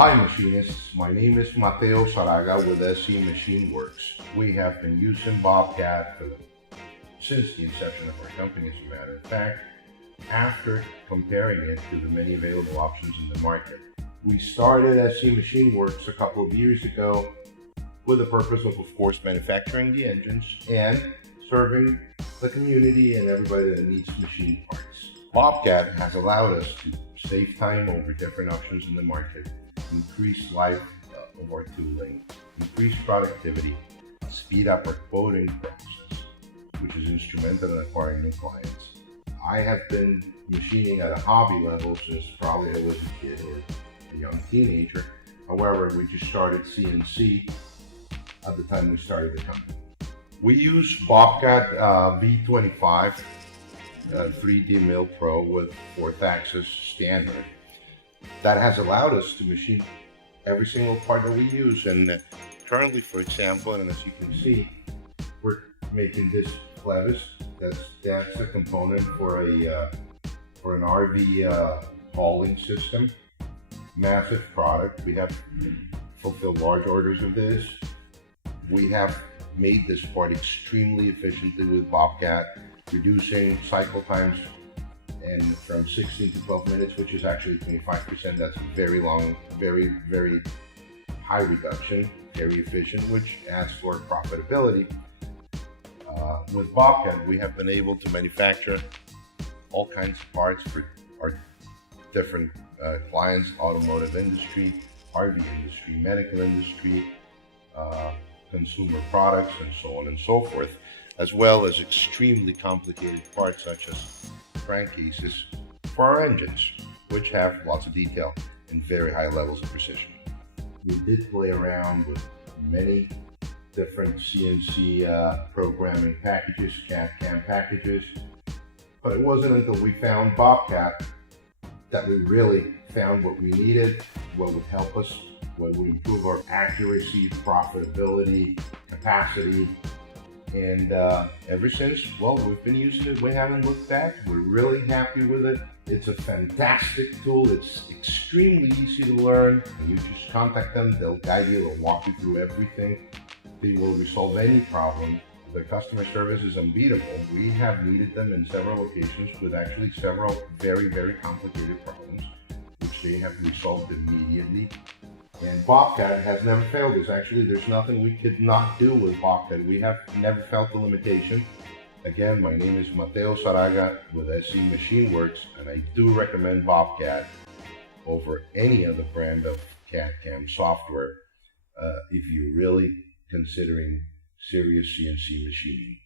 Hi machinists, my name is Mateo Saraga with SE Machine Works. We have been using BobCAD since the inception of our company, as a matter of fact. After comparing it to the many available options in the market, we started SE Machine Works a couple of years ago with the purpose of course, manufacturing the engines and serving the community and everybody that needs machine parts. BobCAD has allowed us to save time over different options in the market, increase life of our tooling, increase productivity, speed up our quoting process, which is instrumental in acquiring new clients. I have been machining at a hobby level since probably I was a kid or a young teenager. However, we just started CNC at the time we started the company. We use BobCAD V25 3D Mill Pro with 4th axis standard. That has allowed us to machine every single part that we use, and currently, for example, and as you can see, we're making this clevis. That's a component for an RV hauling system. Massive product. We have fulfilled large orders of this. We have made this part extremely efficiently with BobCAD, reducing cycle times and from 16 to 12 minutes, which is actually 25%. That's a very long, very high reduction, very efficient, which adds to our profitability. With BobCAD, we have been able to manufacture all kinds of parts for our different clients: automotive industry, RV industry, medical industry, consumer products, and so on and so forth, as well as extremely complicated parts such as crankcases for our engines, which have lots of detail and very high levels of precision. We did play around with many different CNC programming packages, CAD-CAM packages, but it wasn't until we found BobCAD that we really found what we needed, what would help us, what would improve our accuracy, profitability, capacity. And ever since, well, we've been using it. We haven't looked back. We're really happy with it. It's a fantastic tool. It's extremely easy to learn. You just contact them. They'll guide you. They'll walk you through everything. They will resolve any problem. The customer service is unbeatable. We have needed them in several occasions with actually several very complicated problems, which they have resolved immediately. And BobCAD has never failed us. Actually, there's nothing we could not do with BobCAD. We have never felt the limitation. Again, my name is Mateo Saraga with SE Machine Works, and I do recommend BobCAD over any other brand of CAD-CAM software if you're really considering serious CNC machining.